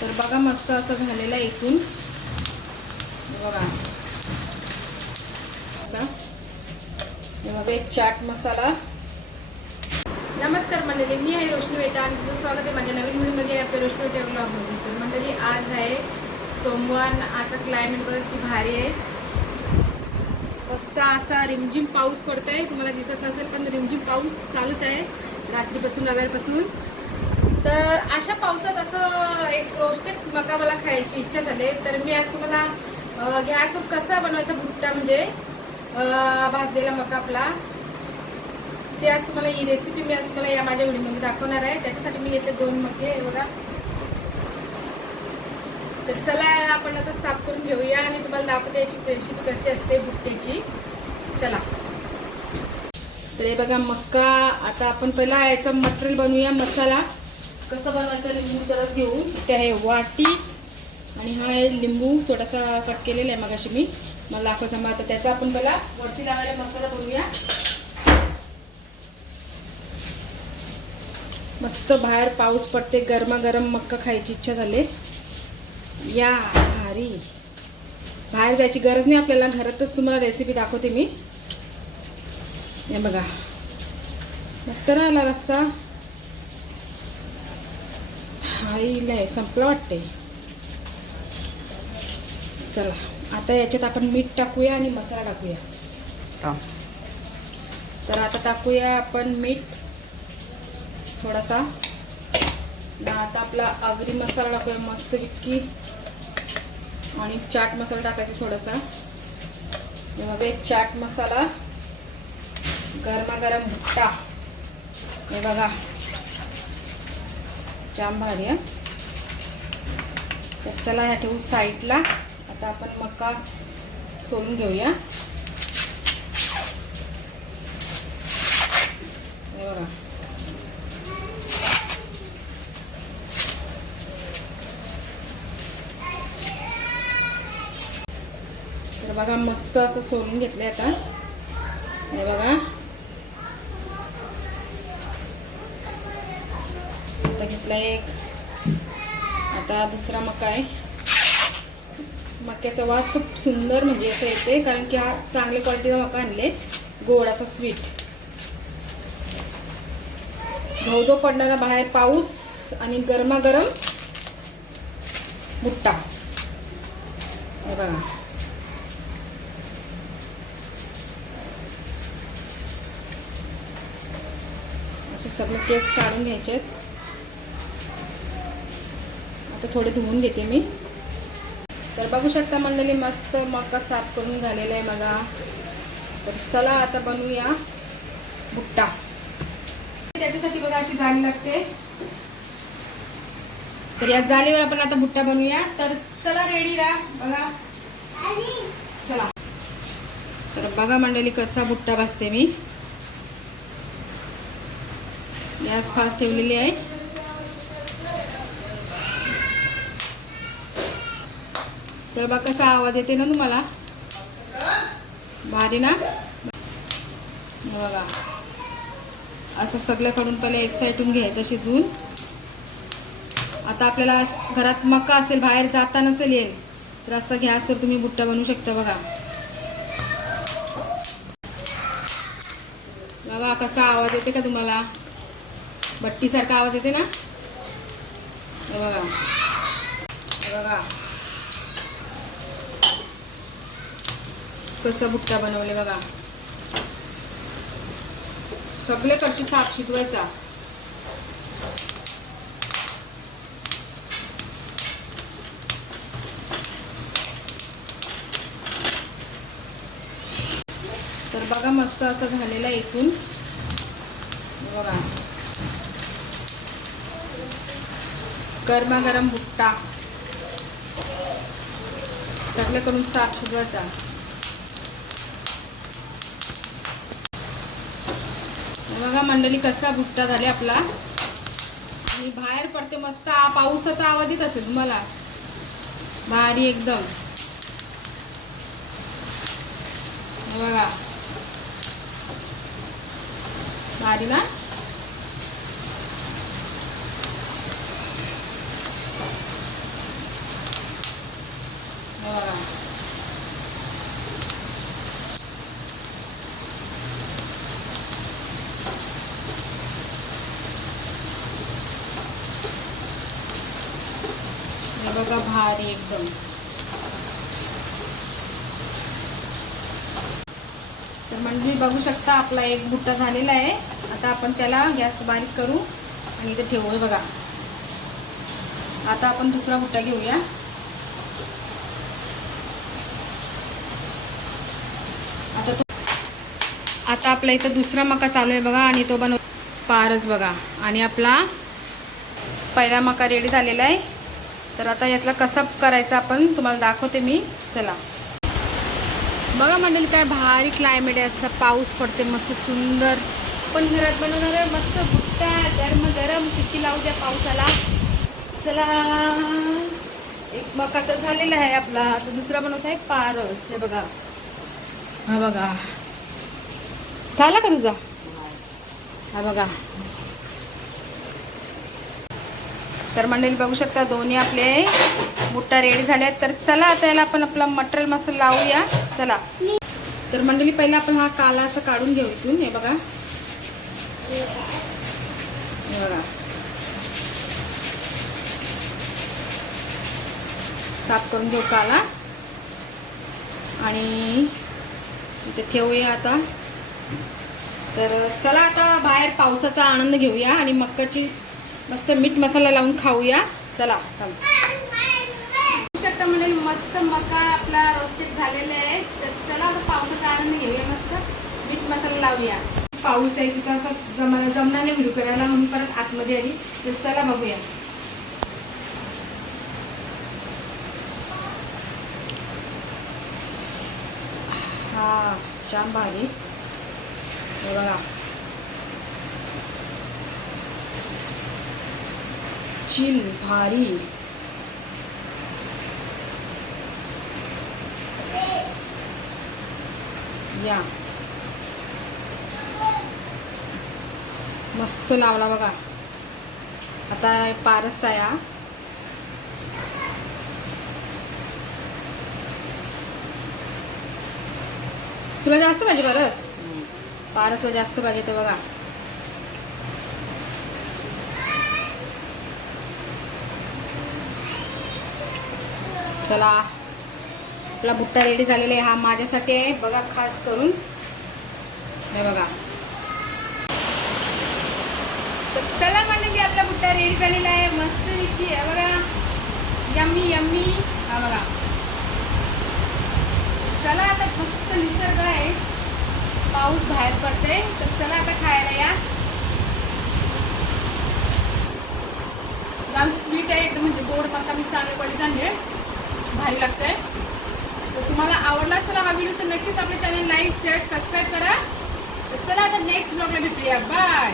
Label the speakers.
Speaker 1: तर बघा मस्त असं झालेलं आहे इथून. बघा. असा. बघा एक चाट मसाला.
Speaker 2: नमस्कार मंडळी मी आहे रोशनी वेटा आणि तुझं स्वागत आहे माझ्या नवीन व्हिडिओमध्ये. आपल्या रोशनी वेटा ब्लॉगमध्ये तर मंडळी आज आहे सोमवार. आता क्लायमेट बघा की भारी आहे. मस्त असा रिमझिम पाऊस पडत आहे तुम्हाला दिसत नसेल पण रिमझिम पाऊस चालूच आहे. रात्रीपासून रव्यापासून. तर अशा पावसात असं एक रोस्टेड मका मला खायची इच्छा झाली. तर मी आज तुम्हाला गॅस कसा बनवायचा भुट्टा म्हणजे भाजलेला मका आपला. ते आज तुम्हाला ही रेसिपी मी आज तुम्हाला या माझ्या व्हिडिओमध्ये दाखवणार आहे. त्याच्यासाठी मी घेतले दोन मके बघा. तर चला आपण आता साफ करून घेऊया आणि तुम्हाला दाखवते याची रेसिपी कशी असते भुट्ट्याची चला.
Speaker 1: तर हे बघा मक्का आता आपण पहिला याचा मटेरियल बनवूया मसाला. कसं बनवायचं लिंबूचा रस घेऊन. ते आहे वाटी आणि हा आहे लिंबू. थोडासा कट केलेला आहे मगाशी मी. मला दाखवायचा मग आता त्याचा आपण मला वरती लावायला मसाला बनवूया. मस्त बाहेर पाऊस पडते. गरमागरम मक्का खायची इच्छा झाली. या भारी. बाहेर जायची गरज नाही आपल्याला. घरातच तुम्हाला रेसिपी दाखवते मी. हे बघा. मस्त राहिला रस्सा. नाही संपला वाटते चला आता याच्यात आपण मीठ टाकूया आणि मसाला टाकूया. तर आता टाकूया आपण मीठ थोडासा. आता आपला आगरी मसाला टाकूया मस्त विटकी आणि चाट मसाला टाकायचा थोडासा. बघा एक चाट मसाला. गरमागरम भुट्टा. हे बघा. जाम भारी आहे. तर चला ह्या ठेवू साईडला. आता आपण मका सोलून घेऊया. हे बघा. तर बघा मस्त असं सोलून घेतलंय आता. हे बघा. आता एक. आता दुसरा मका आहे. मक्याचा वास खूप सुंदर म्हणजे असं येते कारण की हा चांगल्या क्वालिटीचा मका आणले. गोड असा स्वीट धोधो पडणारा बाहेर पाऊस आणि गरमागरम भुट्टा बघा. असे सगळे केस काढून घ्यायचे आहेत आता थोडे धुवून घेते मी. तर बघू शकता म्हणलेली मस्त मका साफ करून झालेला आहे बघा. तर चला आता बनवूया भुट्टा. त्याच्यासाठी बघा अशी जाळी लागते. तर या जाळीवर आपण आता भुट्टा बनवूया. तर चला रेडी राहा बघा. चला. तर बघा मंडळी कसा भुट्टा बसते मी. गॅस फास्ट ठेवलेली आहे. तर बा कसा आवाज येते ना तुम्हाला. भारी ना? बघा. असं सगळ्याकडून पहिले एक साईडून घ्यायचं शिजवून. आता आपल्याला घरात मका असेल बाहेर जाता नसेल येईल तर असं घ्या तर तुम्ही बुट्टा बनवू शकता बघा. बघा कसा आवाज येते का तुम्हाला. भट्टीसारखा आवाज येते ना. बघा. बघा. कसं भुट्टा बनवले बघा. सगळे कडची साफ शिजवायचा. तर बघा मस्त असं झालेलं आहे इथून. बघा. गरमागरम भुट्टा सगळ्याकडून साफ शिजवायचा. बघा मंडळी कसा भुट्टा झाले आपला. आणि बाहेर पडते मस्त पावसाचा आवाज येत असेल तुम्हाला. भारी एकदम. बघा. भारी ना? बघा भारी एकदम. तर मंडळी बघू शकता आपला एक बुट्टा झालेला आहे. आता आपण त्याला गॅस बारीक करू आणि इथे ठेवू बघा. आता आपण दुसरा बुट्टा घेऊया. आता तो आता आपला इथं दुसरा मका चालू आहे बघा आणि तो बनव पारच बघा. आणि आपला पहिला मका रेडी झालेला आहे. तर आता यातला कसा करायचा आपण तुम्हाला दाखवते मी. चला. बघा मंडळी काय भारी क्लायमेट आहे. असं पाऊस पडते मस्त सुंदर. पण घरात बनवणार आहे मस्त भुट्टा गरम गरम किती लावू द्या पावसाला. चला. एक मका तर झालेला आहे आपला. आता दुसरा बनवत आहे पारस. हे बघा. हा बघा. झाला का तुझा? हा बघा. तर मंडळी बघू शकता दोन्ही आपले मुठ्ठा रेडी झाल्या आहेत तर चला आता याला आपण आपला मटेरियल मस्त लावूया. चला. तर मंडळी पहिला आपण हा काला असं काढून घेऊ इथून. हे बघा. हे बघा. साफ करून घेऊ काला. आणि इथे ठेवूया आता. तर चला आता बाहेर पावसाचा आनंद घेऊया आणि मक्काची मस्त मीठ मसाला लावून खाऊया. चला शकता म्हणेल मस्त मका आपला रोस्टेड झालेला आहे. तर चला आता पावसाचा आनंद घेऊया मस्त. मीठ मसाला लावूया. पाऊस आहे तिथं असं जमा जमणार नाही व्हिडिओ करायला म्हणून परत आतमध्ये आली. तर चला बघूया. हा जाम भारी बघा. चिल भारी. या. मस्त लावला बघा. आता पारस आहे तुला जास्त पाहिजे पारस? पारसला जास्त पाहिजे तर बघा. चला. आपला भुट्टा रेडी झालेला आहे. हा माझ्यासाठी आहे. बघा खास करून. हे बघा. तर चला म्हणजे आपला भुट्टा रेडी झालेला आहे. मस्त विकी आहे बघा. Yummy yummy. हा बघा. चला आता मस्त निसर्ग आहे. पाऊस बाहेर पडते तर चला आता खायला या. स्वीट आहे. एकदम म्हणजे गोड मका मी चांगले पडे चांगले भारी लागतंय. तर तुम्हाला आवडला असेल हा व्हिडिओ तर नक्कीच आपल्या चॅनल लाईक शेअर सबस्क्राईब करा. तर चला आता नेक्स्ट ब्लॉगला भेटूया. बाय